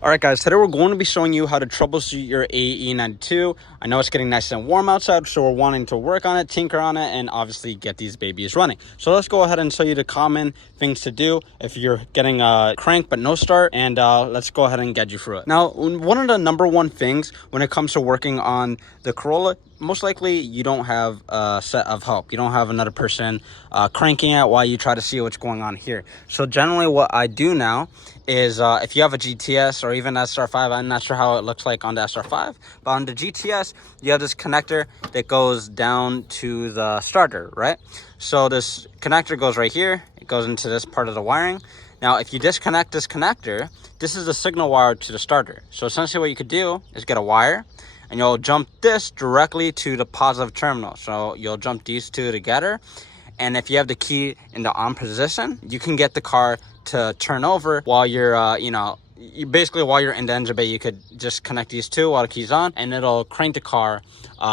All right, guys, today we're going to be showing you how to troubleshoot your Ae92. I know it's getting nice and warm outside, so we're wanting to work on it, tinker on it, and obviously get these babies running. So let's go ahead and show you the common things to do if you're getting a crank but no start, and let's go ahead and get you through it. Now, one of the number one things when it comes to working on the Corolla, most likely you don't have a set of help. You don't have another person cranking it while you try to see what's going on here. So generally what I do now is if you have a GTS or even SR5, I'm not sure how it looks like on the SR5, but on the GTS, you have this connector that goes down to the starter, right? So this connector goes right here. It goes into this part of the wiring. Now, if you disconnect this connector, this is the signal wire to the starter. So essentially what you could do is get a wire, and you'll jump this directly to the positive terminal. So you'll jump these two together. And if you have the key in the on position, you can get the car to turn over while you're, basically while you're in the engine bay. You could just connect these two while the key's on, and it'll crank the car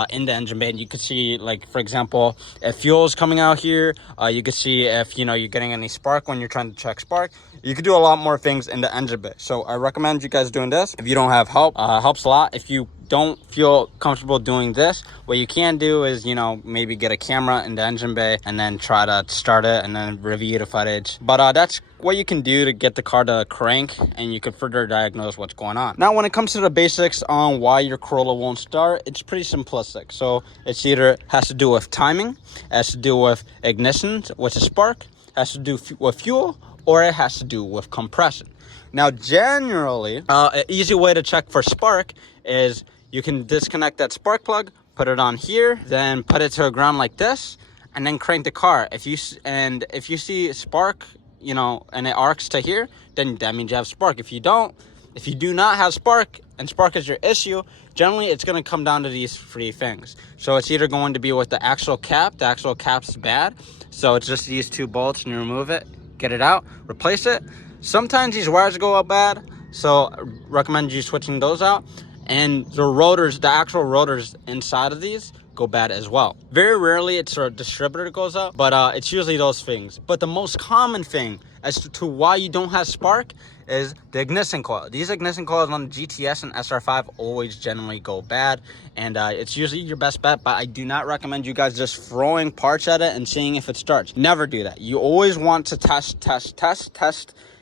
in the engine bay. And you could see, like, for example, if fuel is coming out here, you could see if, you're getting any spark when you're trying to check spark. You could do a lot more things in the engine bay. So I recommend you guys doing this. If you don't have help, helps a lot. If you don't feel comfortable doing this, what you can do is, maybe get a camera in the engine bay and then try to start it and then review the footage. But that's what you can do to get the car to crank, and you can further diagnose what's going on. Now, when it comes to the basics on why your Corolla won't start, it's pretty simplistic. So it's either has to do with timing, has to do with ignition, which is spark, has to do with fuel, or it has to do with compression. Now, generally, an easy way to check for spark is you can disconnect that spark plug, put it on here, then put it to the ground like this, and then crank the car. If you see spark, and it arcs to here, then that means you have spark. If you do not have spark, and spark is your issue, generally it's going to come down to these three things. So it's either going to be with the actual cap. The actual cap's bad, so it's just these two bolts, and you remove it, get it out, replace it. Sometimes these wires go out bad, so I recommend you switching those out. And the rotors, the actual rotors inside of these, go bad as well. Very rarely it's a distributor that goes out, but it's usually those things. But the most common thing as to why you don't have spark is the ignition coil. These ignition coils on the GTS and SR5 always generally go bad, and it's usually your best bet. But I do not recommend you guys just throwing parts at it and seeing if it starts. Never do that. You always want to test.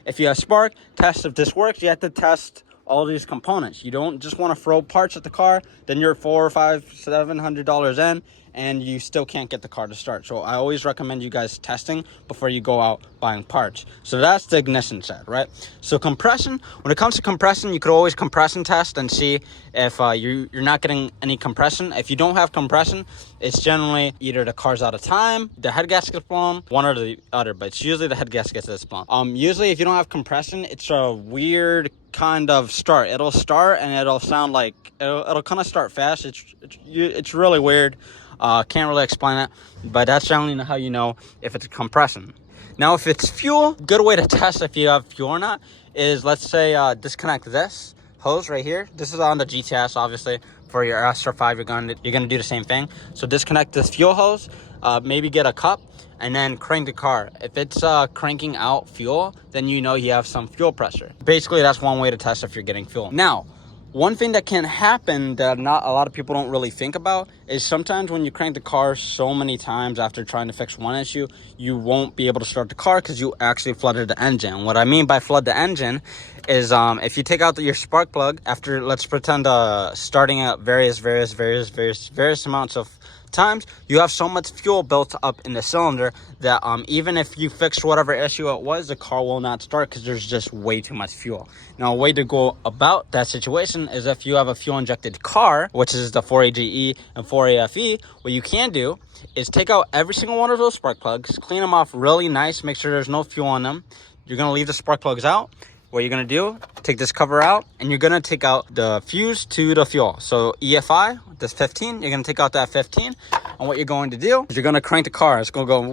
If you have spark, test if this works. You have to test all these components. You don't just want to throw parts at the car, then you're $400, $500, $700 in, and you still can't get the car to start. So I always recommend you guys testing before you go out buying parts. So that's the ignition side, right? So compression, when it comes to compression, you could always compression test and see if you're not getting any compression. If you don't have compression, it's generally either the car's out of time, the head gasket's blown, one or the other, but it's usually the head gasket that's blown. Usually if you don't have compression, it's a weird kind of start. It'll start and it'll sound like it'll kind of start fast. It's really weird. Can't really explain it, but that's generally how you know if it's compression. Now, if it's fuel, good way to test if you have fuel or not is, let's say, disconnect this hose right here. This is on the GTS, obviously. For your SR5, you're gonna do the same thing. So disconnect this fuel hose, maybe get a cup, and then crank the car. If it's cranking out fuel, then you know you have some fuel pressure. Basically, that's one way to test if you're getting fuel. Now, one thing that can happen that not a lot of people don't really think about is sometimes when you crank the car so many times after trying to fix one issue, you won't be able to start the car because you actually flooded the engine. What I mean by flood the engine is if you take out your spark plug after, let's pretend starting at various amounts of times, you have so much fuel built up in the cylinder that even if you fixed whatever issue it was, the car will not start because there's just way too much fuel. Now, a way to go about that situation is if you have a fuel injected car, which is the 4AGE and 4AFE, what you can do is take out every single one of those spark plugs, clean them off really nice, make sure there's no fuel on them. You're going to leave the spark plugs out. What you're going to do, take this cover out, and you're going to take out the fuse to the fuel. So EFI, this 15, you're going to take out that 15. And what you're going to do is you're going to crank the car. It's going to go,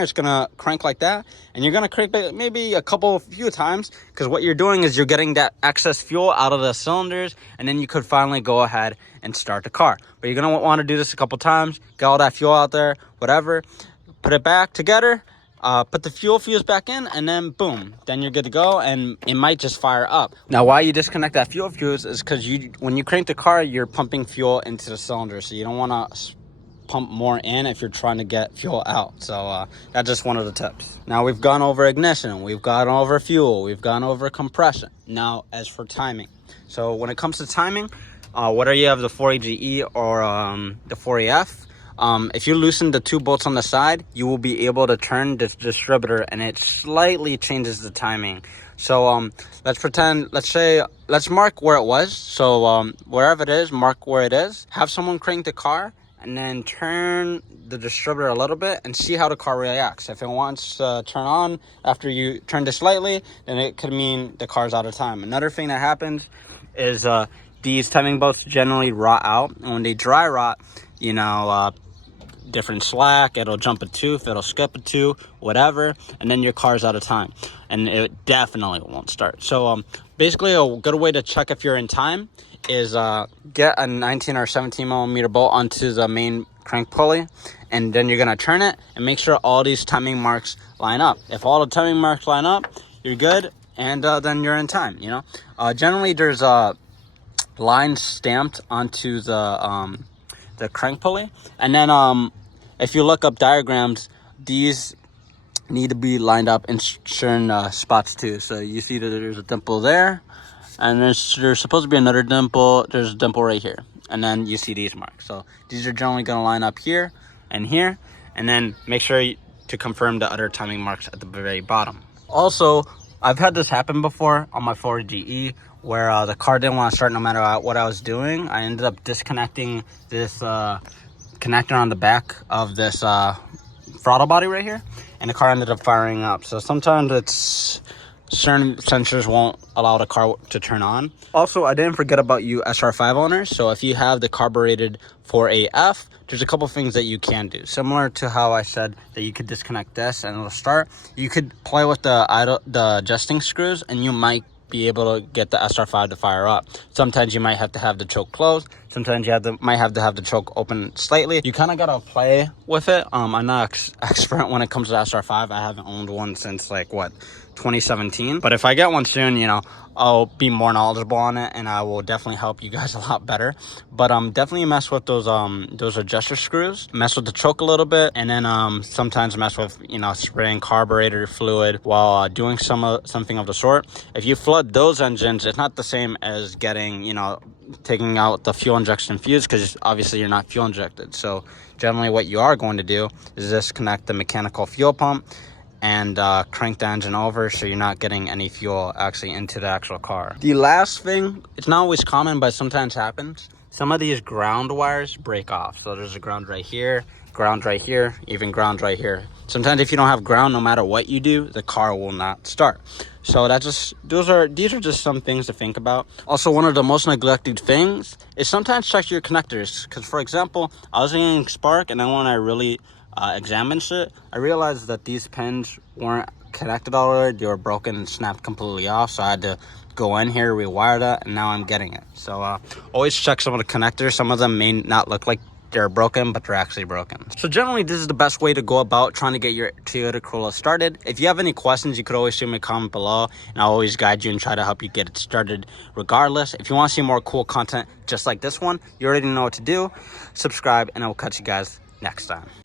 it's going to crank like that. And you're going to crank maybe few times, because what you're doing is you're getting that excess fuel out of the cylinders, and then you could finally go ahead and start the car. But you're going to want to do this a couple times, get all that fuel out there, whatever, put it back together, put the fuel fuse back in, and then boom, then you're good to go, and it might just fire up. Now, why you disconnect that fuel fuse is because when you crank the car, you're pumping fuel into the cylinder, so you don't want to pump more in if you're trying to get fuel out. So that's just one of the tips. Now, we've gone over ignition, we've gone over fuel, we've gone over compression. Now, as for timing, so when it comes to timing, whether you have the 4AGE or the 4AF, if you loosen the 2 bolts on the side, you will be able to turn this distributor, and it slightly changes the timing. So let's mark where it was. So wherever it is, mark where it is. Have someone crank the car, and then turn the distributor a little bit and see how the car reacts. If it wants to turn on after you turned it slightly, then it could mean the car's out of time. Another thing that happens is these timing bolts generally rot out, and when they dry rot, you know, different slack, it'll jump a tooth, it'll skip a tooth, whatever, and then your car's out of time, and it definitely won't start. So basically, a good way to check if you're in time is get a 19 or 17 millimeter bolt onto the main crank pulley, and then you're gonna turn it and make sure all these timing marks line up. If all the timing marks line up, you're good, and then you're in time. You know, generally there's lines stamped onto the crank pulley, and then if you look up diagrams, these need to be lined up in certain spots too. So you see that there's a dimple there, and there's supposed to be another dimple. There's a dimple right here, and then you see these marks. So these are generally going to line up here, and then make sure to confirm the other timing marks at the very bottom. Also, I've had this happen before on my 4GE, where the car didn't want to start no matter what I was doing. I ended up disconnecting this connector on the back of this throttle body right here, and the car ended up firing up. So sometimes it's certain sensors won't allow the car to turn on. Also, I didn't forget about you SR5 owners. So if you have the carbureted 4AF, there's a couple things that you can do. Similar to how I said that you could disconnect this and it'll start, you could play with the adjusting screws, and you might be able to get the SR5 to fire up. Sometimes you might have to have the choke closed. Sometimes you might have to have the choke open slightly. You kind of gotta play with it. I'm not expert when it comes to SR5. I haven't owned one since like 2017. But if I get one soon, you know, I'll be more knowledgeable on it, and I will definitely help you guys a lot better. But definitely mess with those adjuster screws. Mess with the choke a little bit, and then sometimes mess with, you know, spraying carburetor fluid while doing something of the sort. If you flood those engines, it's not the same as getting, you know, taking out the fuel injection fuse, because obviously you're not fuel injected. So generally what you are going to do is disconnect the mechanical fuel pump and crank the engine over, so you're not getting any fuel actually into the actual car. The last thing, it's not always common, but sometimes happens, some of these ground wires break off. So there's a ground right here, even ground right here. Sometimes if you don't have ground, no matter what you do, the car will not start. So these are just some things to think about. Also, one of the most neglected things is sometimes check your connectors, because for example, I was getting spark, and then when I really examined it, I realized that these pins weren't connected all the way. They were broken and snapped completely off, so I had to go in here, rewire that, and now I'm getting it. So always check some of the connectors. Some of them may not look like they're broken, but they're actually broken. So generally, this is the best way to go about trying to get your Toyota Corolla started. If you have any questions, you could always shoot me a comment below, and I'll always guide you and try to help you get it started regardless. If you want to see more cool content just like this one, you already know what to do. Subscribe, and I will catch you guys next time.